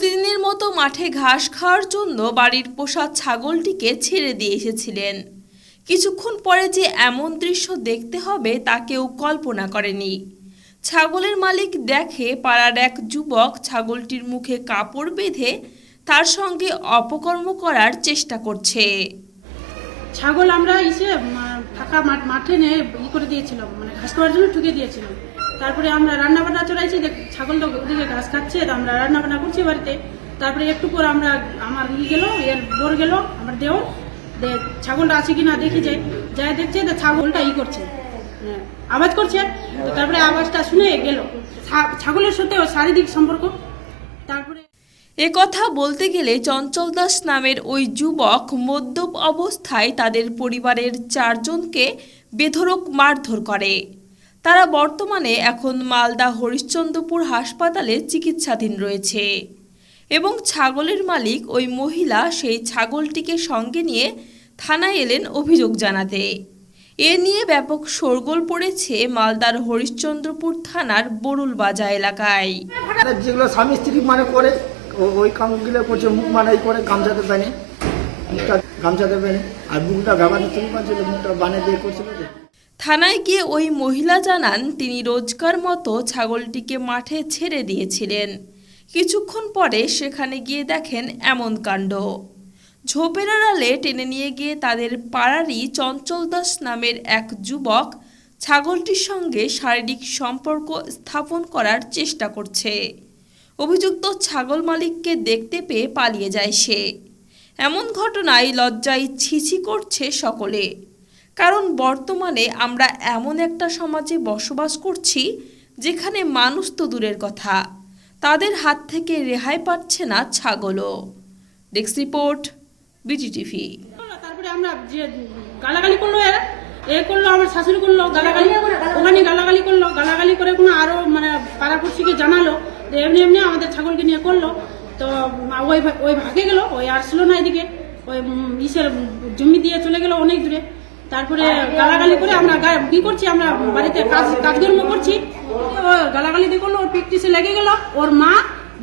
প্রতিদিনের মতো মাঠে ঘাস খাওয়ার জন্য বাড়ির পোষা ছাগলটিকে ছেড়ে দিয়ে এসেছিলেন। কিছুক্ষণ পরে যে এমন দৃশ্য দেখতে হবে তা কেউ কল্পনা করেনি। ছাগলের মালিক দেখে পাড়ার এক যুবক ছাগলটির মুখে কাপড় বেঁধে তার সঙ্গে অপকর্ম করার চেষ্টা করছে। ছাগল আমরা ফাঁকা মাঠে নিয়ে ই করে দিয়েছিলাম মানে ঘাস খাওয়ার জন্য ঠুকে দিয়েছিলাম। তারপরে আমরা রান্না বান্না চড়াইছি ছাগলটা ওদিকে ঘাস খাচ্ছে তো আমরা রান্না বান্না করছি বাড়িতে। তারপরে একটু পর আমরা আমার ই গেল এর বোর গেল আমার দে ছাগলটা আছে কি না দেখি যাই যাই দেখছে তো ছাগলটা ই করছে। হ্যাঁ, আওয়াজ করছে? তো তারপরে আওয়াজটা শুনে গেল। ছাগলের সাথে শারীরিক সম্পর্ক। তারপরে এ কথা বলতে গেলে চঞ্চল দাস নামের ওই যুবক মদ্যপ অবস্থায় তাদের পরিবারের চারজনকে বেধরক মারধর করে। তারা বর্তমানে এখন মালদা হরিশ্চন্দ্রপুর হাসপাতালে চিকিৎসাধীন রয়েছে। এবং ছাগলের মালিক ওই মহিলা সেই ছাগলটিকে সঙ্গে নিয়ে থানায় এলেন অভিযোগ জানাতে। এ নিয়ে ব্যাপক শোরগোল পড়েছে মালদার হরিশ্চন্দ্রপুর থানার বরুল বাজার এলাকায় যেগুলো স্বামী স্ত্রী মানে করে ওই কামগুলো করছে, মুখ মানাই করে, গামছাতে গামছাতে আর মুখটা মুখটা বানে দিয়ে করছিল। থানায় গিয়ে ওই মহিলা জানান তিনি রোজকার মতো ছাগলটিকে মাঠে ছেড়ে দিয়েছিলেন। কিছুক্ষণ পরে সেখানে গিয়ে দেখেন এমন কাণ্ড। ঝোপের আড়ালে টেনে নিয়ে গিয়ে তাদের পাড়ারই চঞ্চল দাস নামের এক যুবক ছাগলটির সঙ্গে শারীরিক সম্পর্ক স্থাপন করার চেষ্টা করছে। অভিযুক্ত ছাগল মালিককে দেখতে পেয়ে পালিয়ে যায় সে। এমন ঘটনায় লজ্জায় ছিছি করছে সকলে। কারণ বর্তমানে আমরা এমন একটা সমাজে বসবাস করছি যেখানে মানুষ তো দূরের কথা। তাদের হাত থেকে রেহাই পাচ্ছে না ছাগলও। ডেস্ক রিপোর্ট বিজিটিভি তারপরে আমরা যে গালাগালি করল এরা, এ করল, আমার শাশুড়ি করল, গালাগালি। ওখানে গালাগালি করল, গালাগালি করে কোনো আরও মানে পাড়াপড়শিকে জানালো এমনি এমনি আমাদের ছাগলকে নিয়ে করল। তো ওই ওই ভাগে গেলো, ওই আসলো না এদিকে, ওই ইসের জমি দিয়ে চলে গেলো অনেক দূরে। তারপরে গালাগালি করে আমরা কি করছি, আমরা বাড়িতে কাজ কাজকর্ম করছি। ও গালাগালি দিয়ে করল, ওর পিকটিসে লেগে গেল। ওর মা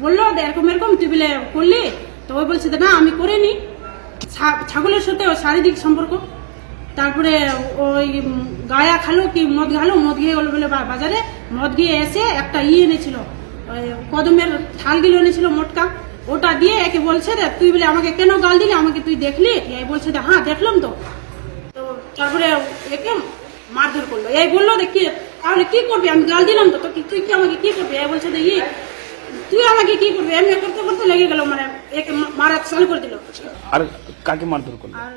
বলল এরকম এরকম তুই বলে করলি? তো ওই বলছে না, আমি করিনি। ছাগলের সাথে ওর শারীরিক সম্পর্ক। তারপরে ওই গায়া খালো কি মদ খালো, মদ গিয়ে গেলো বলে বাজারে। মদ গিয়ে এসে একটা ই এনেছিল কদমের থালগুলো এনেছিল মোটকা। ওটা দিয়ে একে বলছে রে তুই বলে আমাকে কেন গাল দিলি? আমাকে তুই দেখলি? বলছে হ্যাঁ দেখলাম তো। তারপরে একে মারধর করল। এই বলল দেখি তাহলে কি করবি? আমি গাল দিলাম তো তো তুই কি আমাকে কি করবি? এই বলছে দেখি তুই আমাকে কি করবি? এমনি করতে করতে লেগে গেল মানে একে মারা চালু করে দিল। আর কাকে মারধর করল? আর